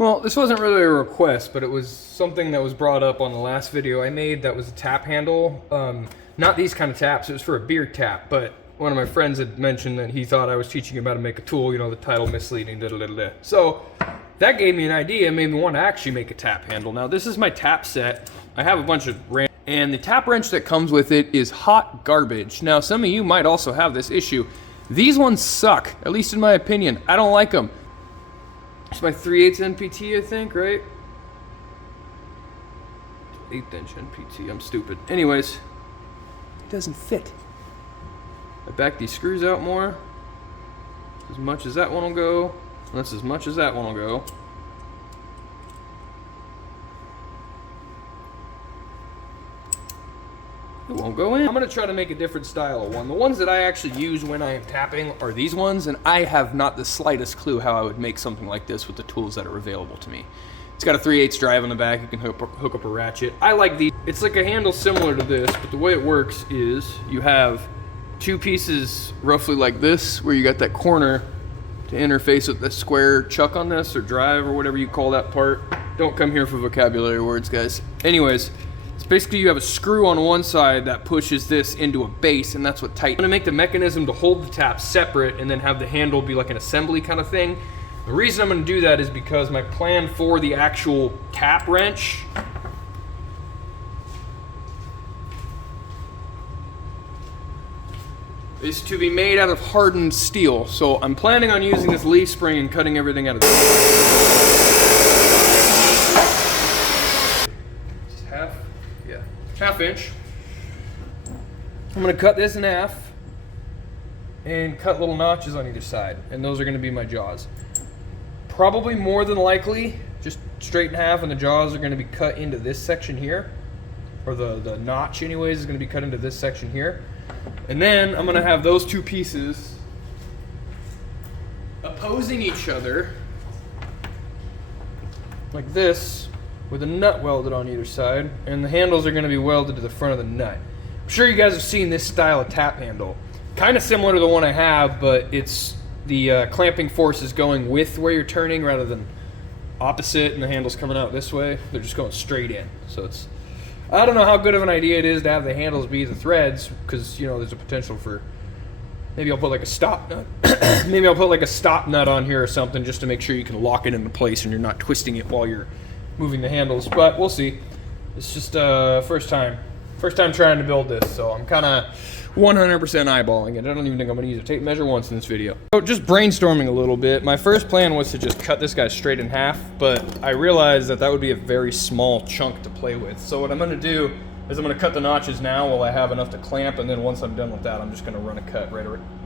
Well, this wasn't really a request, but it was something that was brought up on the last video I made that was a tap handle. Not these kind of taps, it was for a beer tap, but one of my friends had mentioned that he thought I was teaching him how to make a tool, you know, the title misleading, da da da da. So that gave me an idea, made me want to actually make a tap handle. Now this is my tap set. I have a bunch of wrenches, and the tap wrench that comes with it is hot garbage. Now some of you might also have this issue. These ones suck, at least in my opinion. I don't like them. It's my 3/8 NPT, I think, right? 1/8 inch NPT, I'm stupid. Anyways, it doesn't fit. I back these screws out more. As much as that one will go. And that's as much as that one will go. It won't go in. I'm gonna try to make a different style of one. The ones that I actually use when I am tapping are these ones, and I have not the slightest clue how I would make something like this with the tools that are available to me. It's got a 3/8 drive on the back. You can hook up a ratchet. I like these. It's like a handle similar to this, but the way it works is you have two pieces roughly like this, where you got that corner to interface with the square chuck on this, or drive, or whatever you call that part. Don't come here for vocabulary words, guys. Anyways, it's basically you have a screw on one side that pushes this into a base, and that's what tightens. I'm gonna make the mechanism to hold the tap separate and then have the handle be like an assembly kind of thing. The reason I'm gonna do that is because my plan for the actual tap wrench is to be made out of hardened steel. So I'm planning on using this leaf spring and cutting everything out of this. Just half inch. I'm gonna cut this in half and cut little notches on either side, and those are gonna be my jaws. Probably more than likely, just straight in half, and the jaws are gonna be cut into this section here, or the notch anyways is gonna be cut into this section here. And then I'm gonna have those two pieces opposing each other like this, with a nut welded on either side, and the handles are gonna be welded to the front of the nut. I'm sure you guys have seen this style of tap handle. Kind of similar to the one I have, but it's the clamping force is going with where you're turning rather than opposite, and the handle's coming out this way. They're just going straight in. So it's, I don't know how good of an idea it is to have the handles be the threads, because, you know, there's a potential for, maybe I'll put like a stop nut. Maybe I'll put like a stop nut on here or something, just to make sure you can lock it into place and you're not twisting it while you're moving the handles, but we'll see. It's just first time trying to build this, so I'm kind of 100% eyeballing it. I don't even think I'm going to use a tape measure once in this video. So just brainstorming a little bit. My first plan was to just cut this guy straight in half, but I realized that that would be a very small chunk to play with. So what I'm going to do is I'm going to cut the notches now while I have enough to clamp, and then once I'm done with that, I'm just going to run a cut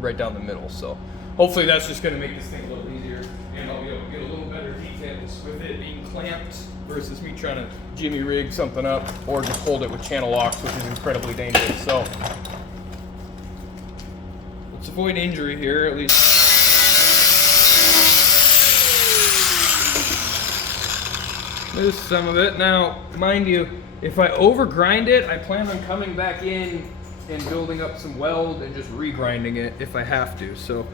right down the middle. So hopefully that's just going to make this thing a little easier, and I'll be able to get a little better details with it being clamped versus me trying to jimmy rig something up or just hold it with channel locks, which is incredibly dangerous. So let's avoid injury here, at least. There's some of it. Now, mind you, if I overgrind it, I plan on coming back in and building up some weld and just regrinding it if I have to. So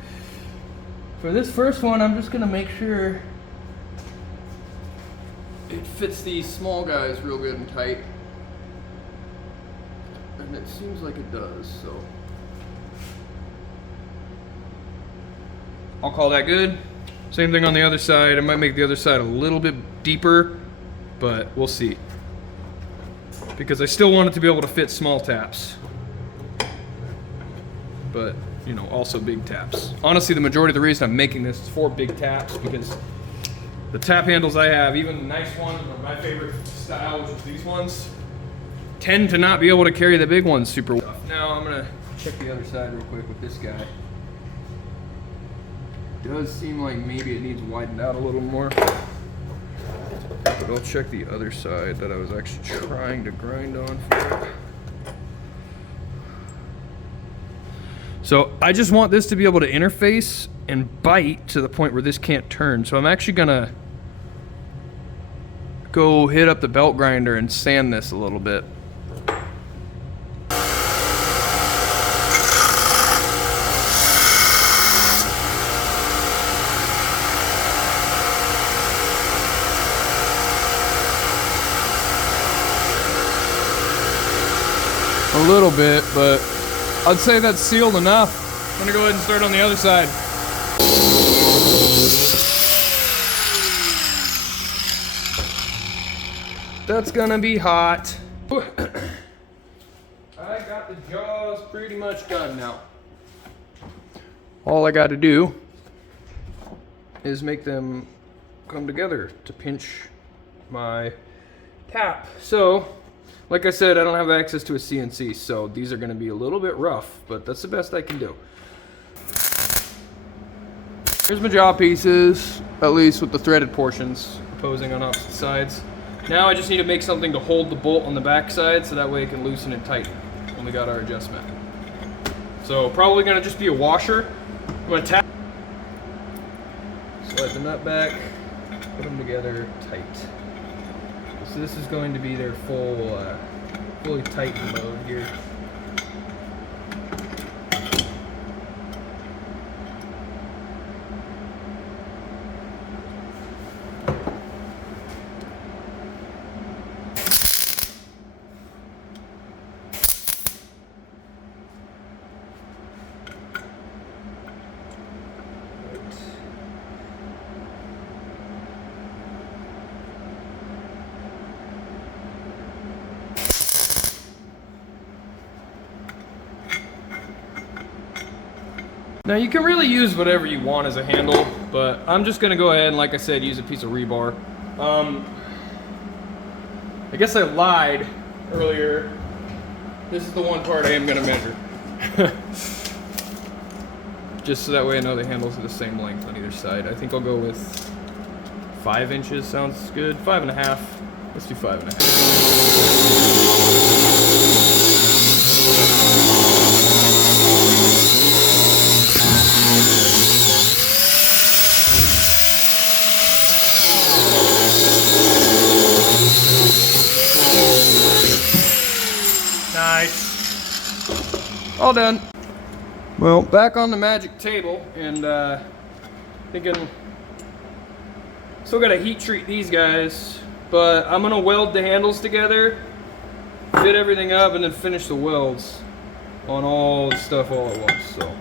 for this first one, I'm just gonna make sure it fits these small guys real good and tight. And it seems like it does, so I'll call that good. Same thing on the other side. I might make the other side a little bit deeper, but we'll see. Because I still want it to be able to fit small taps. But, you know, also big taps. Honestly, the majority of the reason I'm making this is for big taps, because the tap handles I have, even the nice ones, or my favorite style, which is these ones, tend to not be able to carry the big ones super well. Now I'm gonna check the other side real quick with this guy. It does seem like maybe it needs widened out a little more. But I'll check the other side that I was actually trying to grind on for it. So I just want this to be able to interface and bite to the point where this can't turn. So I'm actually gonna go hit up the belt grinder and sand this a little bit. a little bit, but I'd say that's sealed enough. I'm gonna go ahead and start on the other side. That's gonna be hot. I got the jaws pretty much done now. All I gotta do is make them come together to pinch my tap. So, like I said, I don't have access to a CNC, so these are gonna be a little bit rough, but that's the best I can do. Here's my jaw pieces, at least with the threaded portions opposing on opposite sides. Now I just need to make something to hold the bolt on the back side so that way it can loosen and tighten when we got our adjustment. So probably gonna just be a washer. I'm gonna tap, slide the nut back, put them together tight. So this is going to be their fully tightened mode here. Now you can really use whatever you want as a handle, but I'm just gonna go ahead and, like I said, use a piece of rebar. I guess I lied earlier. This is the one part I am gonna measure. Just so that way I know the handles are the same length on either side. I think I'll go with 5 inches, sounds good. 5.5, let's do 5.5. Nice. All done. Well, back on the magic table, and thinking, still gotta heat treat these guys, but I'm gonna weld the handles together, fit everything up, and then finish the welds on all the stuff all at once, so.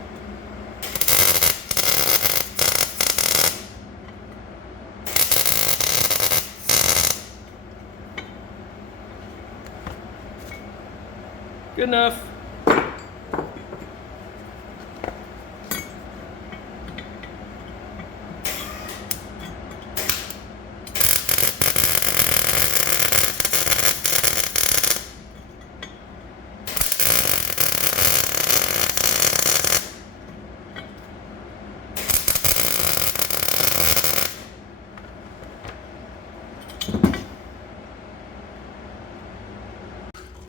Good enough.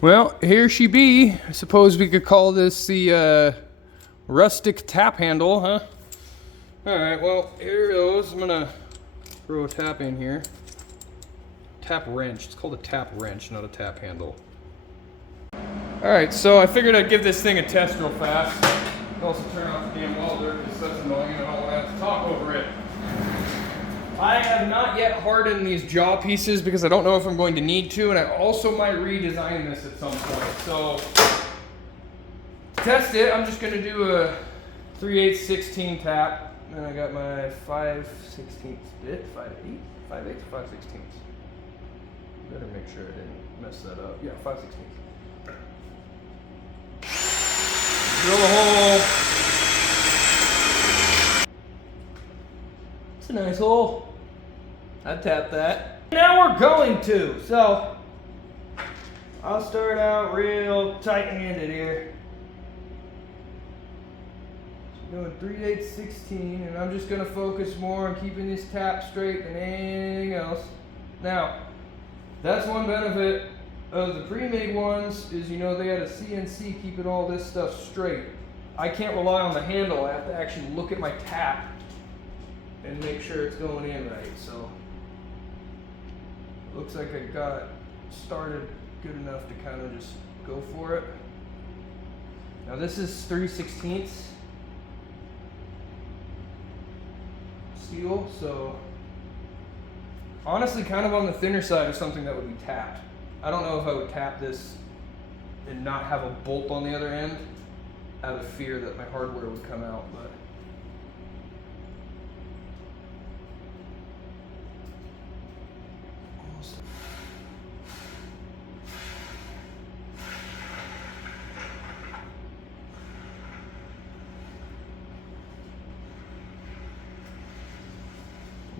Well, here she be. I suppose we could call this the rustic tap handle, huh? Alright, well, here it goes. I'm gonna throw a tap in here. Tap wrench. It's called a tap wrench, not a tap handle. Alright, so I figured I'd give this thing a test real fast. Also turn off the damn welder because that's annoying and I don't want to have to talk over it. I have not yet hardened these jaw pieces because I don't know if I'm going to need to, and I also might redesign this at some point. So, to test it, I'm just going to do a 3/8/16 tap. And I got my 5/16 bit, 5/8, 5/8, 5/16. Better make sure I didn't mess that up. Yeah, 5/16. Drill a hole. It's a nice hole. I'd tap that. Now we're going to. So, I'll start out real tight-handed here. So doing 3/8/16, and I'm just going to focus more on keeping this tap straight than anything else. Now, that's one benefit of the pre-made ones is, you know, they had a CNC keeping all this stuff straight. I can't rely on the handle. I have to actually look at my tap and make sure it's going in right. So, looks like I got started good enough to kind of just go for it. Now this is 3/16 steel, so honestly kind of on the thinner side of something that would be tapped. I don't know if I would tap this and not have a bolt on the other end out of fear that my hardware would come out, but almost.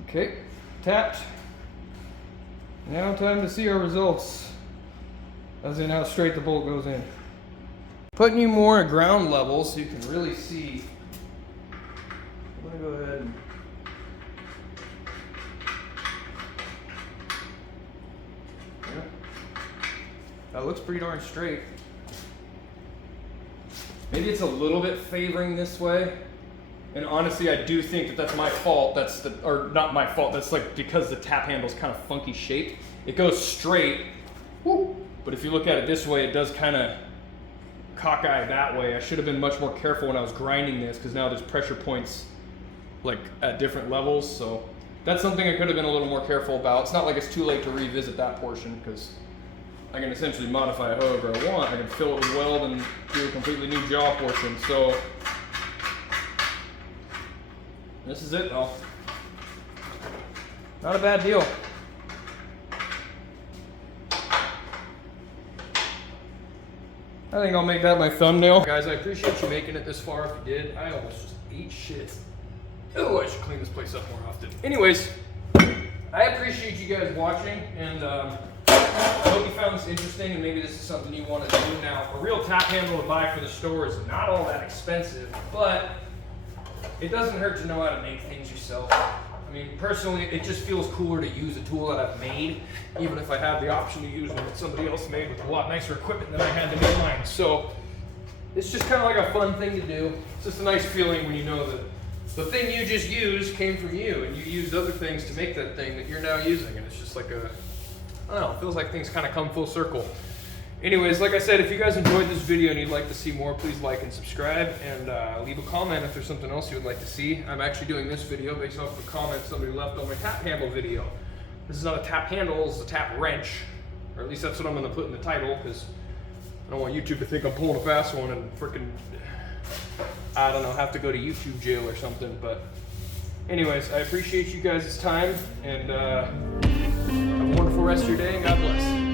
Okay, tapped. Now time to see our results, as in how straight the bolt goes in. Putting you more at ground level so you can really see. I'm gonna go ahead and that looks pretty darn straight. Maybe it's a little bit favoring this way. And honestly, I do think that that's my fault. Or not my fault. That's like because the tap handle's kind of funky shaped. It goes straight, woo, but if you look at it this way, it does kind of cockeye that way. I should have been much more careful when I was grinding this, because now there's pressure points like at different levels. So that's something I could have been a little more careful about. It's not like it's too late to revisit that portion, because I can essentially modify it however I want. I can fill it with weld and do a completely new jaw portion. So this is it though. Not a bad deal. I think I'll make that my thumbnail. Guys, I appreciate you making it this far if you did. I almost just ate shit. Oh, I should clean this place up more often. Anyways, I appreciate you guys watching, and I hope you found this interesting, and maybe this is something you want to do. Now, a real tap handle to buy for the store is not all that expensive, but it doesn't hurt to know how to make things yourself. I mean, personally, it just feels cooler to use a tool that I've made, even if I have the option to use one that somebody else made with a lot nicer equipment than I had to make mine. So it's just kind of like a fun thing to do. It's just a nice feeling when you know that the thing you just used came from you, and you used other things to make that thing that you're now using. And it's just like I don't know, it feels like things kind of come full circle. Anyways, like I said, if you guys enjoyed this video and you'd like to see more, please like and subscribe, and leave a comment if there's something else you would like to see. I'm actually doing this video based off of a comment somebody left on my tap handle video. This is not a tap handle, it's a tap wrench, or at least that's what I'm going to put in the title, because I don't want YouTube to think I'm pulling a fast one and freaking, I don't know, have to go to YouTube jail or something. But anyways, I appreciate you guys' time, and have a wonderful rest of your day, and God bless.